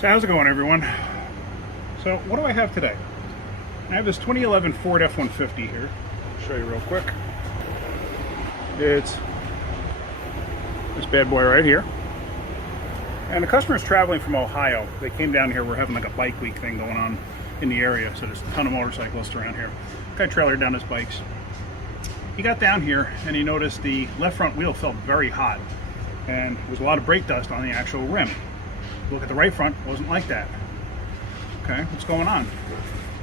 So how's it going, everyone? So what do I have today? I have this 2011 Ford F-150 here. I'll show you real quick. It's this bad boy right here. And the customer's traveling from Ohio. They came down here. We're having like a bike week thing going on in the area, so there's a ton of motorcyclists around here. Guy trailered down his bikes. He got down here and he noticed the left front wheel felt very hot, and there was a lot of brake dust on the actual rim. Look at the right front, wasn't like that. Okay, what's going on?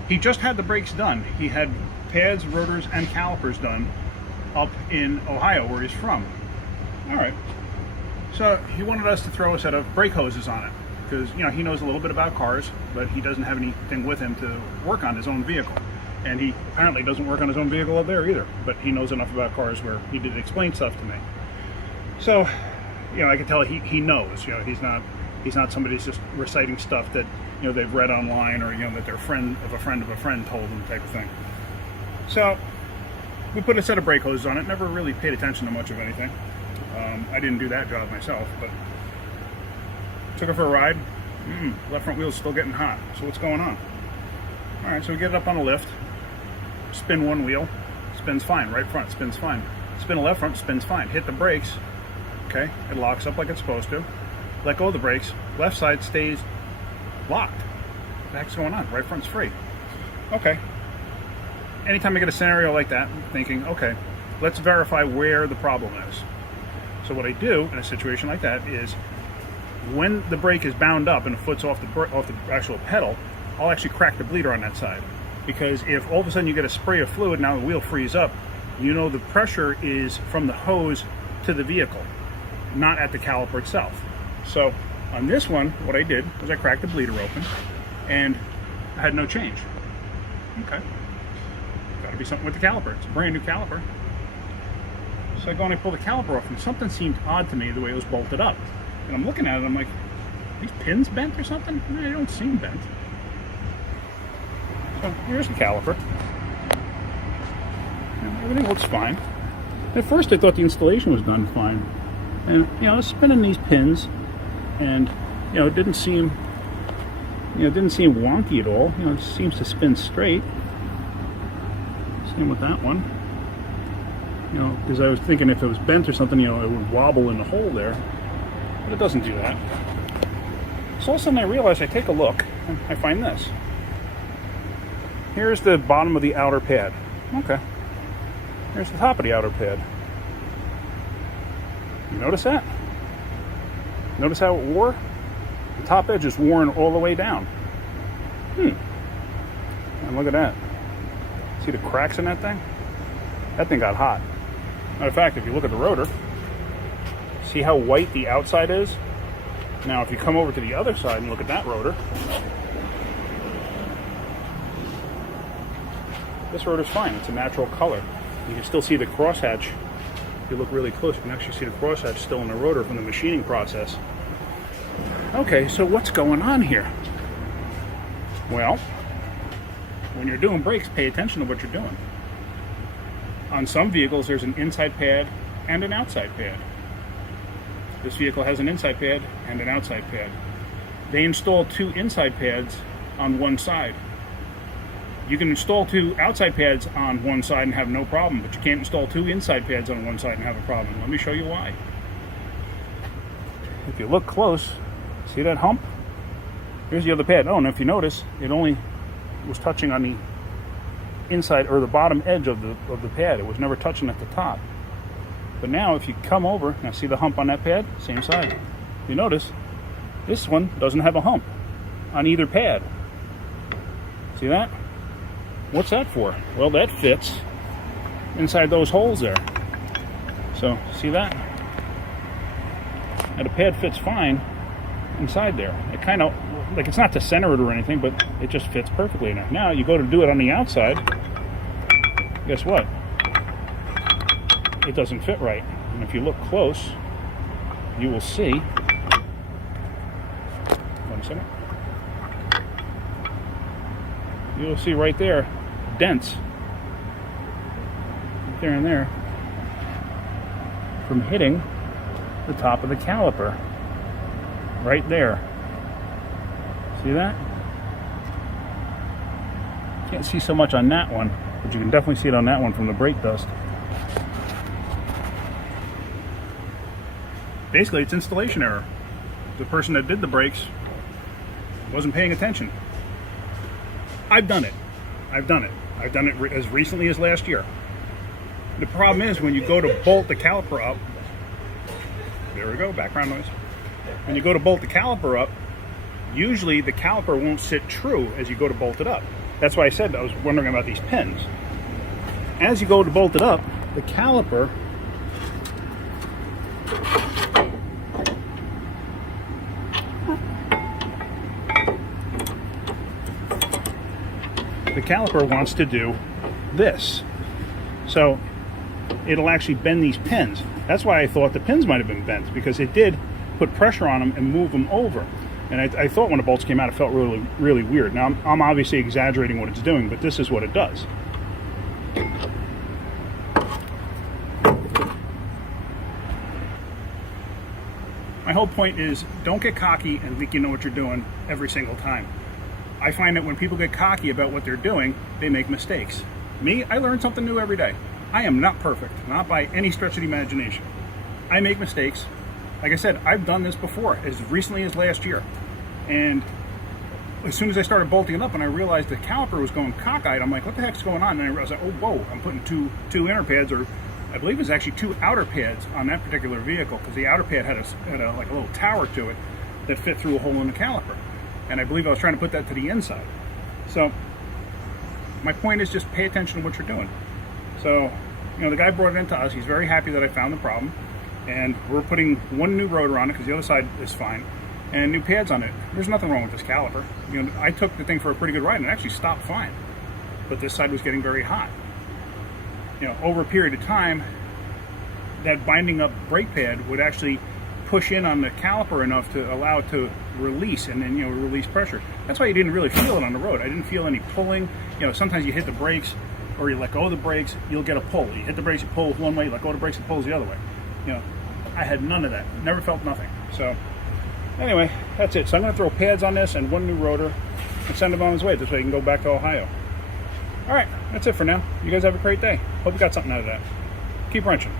He just had the brakes done. He had pads, rotors, and calipers done up in Ohio, where he's from. All right. So he wanted us to throw a set of brake hoses on it because, you know, he knows a little bit about cars, but he doesn't have anything with him to work on his own vehicle. And he apparently doesn't work on his own vehicle up there either, but he knows enough about cars where he did explain stuff to me. So, you know, I can tell he knows. You know, he's not somebody who's just reciting stuff that, you know, they've read online, or, you know, that their friend of a friend of a friend told them, type of thing. So we put a set of brake hoses on it. Never really paid attention to much of anything. I didn't do that job myself, but took it for a ride. Left front wheel's still getting hot. So what's going on? All right, so we get it up on a lift, spin one wheel, spins fine. Right front spins fine. Spin a left front, spins fine. Hit the brakes, okay, it locks up like it's supposed to. Let go of the brakes, left side stays locked. What the heck's going on? Right front's free. Okay. Anytime I get a scenario like that, I'm thinking, okay, let's verify where the problem is. So what I do in a situation like that is, when the brake is bound up and the foot's off the actual pedal, I'll actually crack the bleeder on that side. Because if all of a sudden you get a spray of fluid, now the wheel frees up, you know the pressure is from the hose to the vehicle, not at the caliper itself. So on this one, what I did was I cracked the bleeder open and I had no change. Okay. Got to be something with the caliper. It's a brand new caliper. So I go and I pull the caliper off, and something seemed odd to me the way it was bolted up. And I'm looking at it, I'm like, are these pins bent or something? No, they don't seem bent. So here's the caliper. And everything looks fine. At first I thought the installation was done fine. And, you know, I was spinning these pins, and, you know, it didn't seem wonky at all. You know, it seems to spin straight. Same with that one. You know, because I was thinking if it was bent or something, you know, it would wobble in the hole there. But it doesn't do that. So all of a sudden I realize, I take a look, and I find this. Here's the bottom of the outer pad. Okay. Here's the top of the outer pad. You notice that? Notice how it wore? The top edge is worn all the way down. And look at that. See the cracks in that thing? That thing got hot. Matter of fact, if you look at the rotor, see how white the outside is? Now, if you come over to the other side and look at that rotor, this rotor's fine. It's a natural color. You can still see the crosshatch. If you look really close, you can actually see the crosshatch still in the rotor from the machining process. Okay, so what's going on here? Well, when you're doing brakes, pay attention to what you're doing. On some vehicles, there's an inside pad and an outside pad. This vehicle has an inside pad and an outside pad. They install two inside pads on one side. You can install two outside pads on one side and have no problem, but you can't install two inside pads on one side and have a problem. Let me show you why. If you look close, see that hump? Here's the other pad. Oh, and if you notice, it only was touching on the inside or the bottom edge of the pad. It was never touching at the top. But now if you come over, now see the hump on that pad? Same side. You notice this one doesn't have a hump on either pad. See that? What's that for? Well, that fits inside those holes there. So, see that? Now the pad fits fine inside there. It kind of, like, it's not to center it or anything, but it just fits perfectly in there. Now you go to do it on the outside, guess what? It doesn't fit right. And if you look close, you will see, 1 second, you will see right there, dents, right there and there, from hitting the top of the caliper. Right there. See that? Can't see so much on that one, but you can definitely see it on that one from the brake dust. Basically, it's installation error. The person that did the brakes wasn't paying attention. I've done it. I've done it as recently as last year. The problem is when you go to bolt the caliper up, there we go, background noise. When you go to bolt the caliper up, usually the caliper won't sit true as you go to bolt it up. That's why I said I was wondering about these pins. As you go to bolt it up, the caliper wants to do this. So it'll actually bend these pins. That's why I thought the pins might have been bent, because it did put pressure on them and move them over. And I thought when the bolts came out, it felt really, really weird. Now, I'm obviously exaggerating what it's doing, but this is what it does. My whole point is, don't get cocky and think you know what you're doing every single time. I find that when people get cocky about what they're doing, they make mistakes. Me, I learn something new every day. I am not perfect, not by any stretch of the imagination. I make mistakes. Like I said, I've done this before, as recently as last year. And as soon as I started bolting it up and I realized the caliper was going cockeyed, I'm like, what the heck's going on? And I was like, oh, whoa, I'm putting two inner pads, or I believe it was actually two outer pads on that particular vehicle, because the outer pad had like a little tower to it that fit through a hole in the caliper. And I believe I was trying to put that to the inside. So my point is, just pay attention to what you're doing. So, you know, the guy brought it into us. He's very happy that I found the problem. And we're putting one new rotor on it, because the other side is fine, and new pads on it. There's nothing wrong with this caliper. You know, I took the thing for a pretty good ride and it actually stopped fine. But this side was getting very hot. You know, over a period of time, that binding up brake pad would actually push in on the caliper enough to allow it to release, and then, you know, release pressure. That's why you didn't really feel it on the road. I didn't feel any pulling. You know, sometimes you hit the brakes or you let go of the brakes, you'll get a pull. You hit the brakes, you pull one way, you let go of the brakes, it pulls the other way. You know, I had none of that. Never felt nothing. So anyway, that's it. So I'm going to throw pads on this and one new rotor and send him on his way. This way he can go back to Ohio. All right, that's it for now. You guys have a great day. Hope you got something out of that. Keep wrenching.